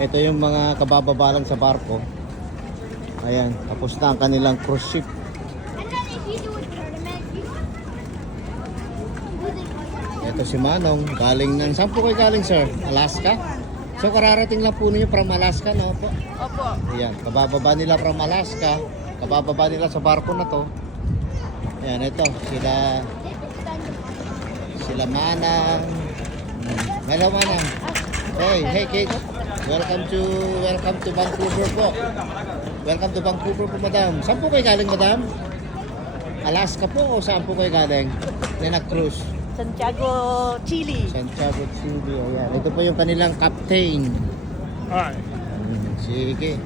Ito yung mga kabababalan sa barko. Ayan, tapos na ang kanilang cruise ship. Ito si Manong, galing ng... Saan po kayo galing, sir? Alaska? So kararating lang po ninyo from Alaska, no po? Opo. Ayan, kabababa nila from Alaska. Kabababa nila sa barko na to. Ayan, ito, sila Manang. Hello, Manang. Hey Kate. Welcome to Vancouver po. Welcome to Vancouver po, madam. Saan po kayo galing, madam? Alaska po o saan po kayo galing? Na cruise. Santiago, Chile. Santiago, Chile. Ayan. Ito po yung kanilang captain. Hi. Sige.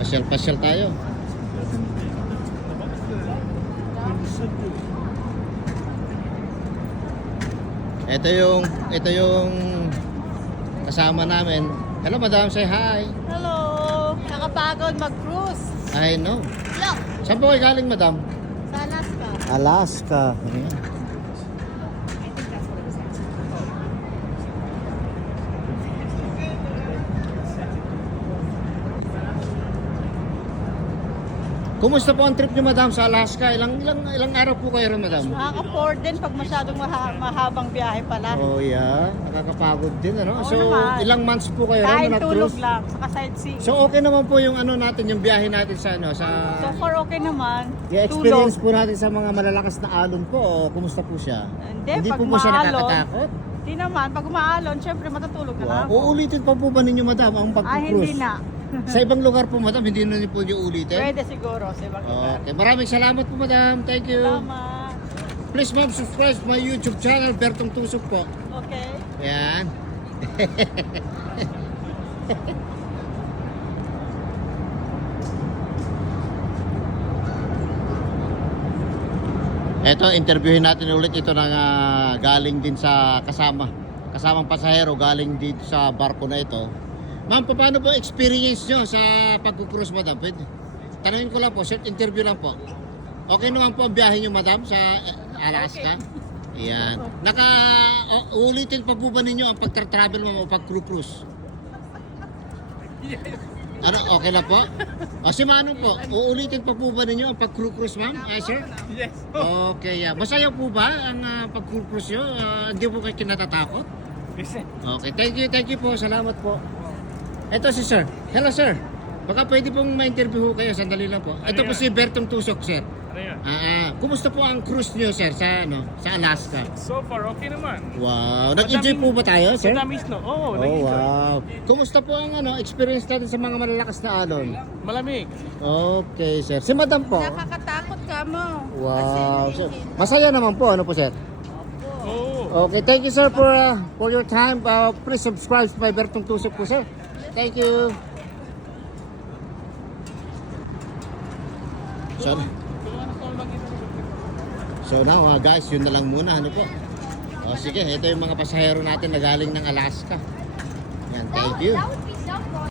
Pasyal tayo. Ito yung kasama namin. Hello, madam. Say hi. Hello. Nakapagod mag-cruise. I know. Hello. Saan po kayo galing, madam? Sa Alaska. Alaska. Ayan. Kumusta po ang trip niyo, madam, sa Alaska? Ilang araw po kayo rin, madam? Nakaka-afford din pag masyadong mahabang biyahe pala. Oh, yeah. Nakakapagod din, ano? Oo So, naman. ilang months po kayo rin Kahit na tulog cruise? lang, saka sightseeing. So, okay naman po yung ano natin, yung biyahe natin sa ano, sa... So far okay naman. I-experience Tulog. po natin sa mga malalakas na alon po. O, kumusta po siya? Hindi, pag po ba siya maalon, nakakatakot? Hindi naman. Pag umaalon, syempre matutulog na lang ako. Uulitin pa po ba ninyo, madam, ang pag-cruise? Hindi na. Sa ibang lugar po, madam, hindi na niyo po niyo ulitin? Pwede siguro sa ibang lugar. Okay, maraming salamat po, madam. Thank you. Salamat. Please, ma'am, subscribe to my YouTube channel, Bertong Tusok po. Okay. Ayan. Ito, interviewin natin ulit ito ng galing din sa kasamang pasahero, galing dito sa barko na ito. Ma'am, paano po experience nyo sa pag-cruise, madam? Pwede? Tanungin ko lang po, short interview lang po. Okay naman po ang biyahe nyo, madam, sa Alaska? Ayan. Ulitin pa po ba ninyo ang pag-travel mo o pag-cruise? Ano, okay lang po? O si Manong po, uulitin pa po ba ninyo ang pag-cruise, ma'am? Sir? Yes. Okay, yeah. Masaya po ba ang pag-cruise nyo? Hindi po kayo kinatatakot? Yes. Okay, thank you po. Salamat po. Ito si sir. Hello, sir. Baka pwede pong ma-interview kayo. Sandali lang po. Ito po yan? si Bertong Tusok, sir. Ano yan? Kumusta po ang cruise nyo, sir, sa Alaska? So far, okay naman. Wow. Nag-enjoy po ba tayo, sir? Madamis, no? Oo, Oh, nag-enjoy. wow. Kumusta po ang experience natin sa mga malalakas na alon? Malamig. Okay, sir. Si madam po? Nakakatakot ka mo. Wow. Sir. Masaya naman po, ano po, sir? Oo. Okay, thank you, sir, for your time. Please subscribe to my Bertong Tusok po, sir. Thank you. So now, guys, yun na lang muna, ano po. Sige, ito yung mga pasahero natin na galing ng Alaska. Yan, thank you.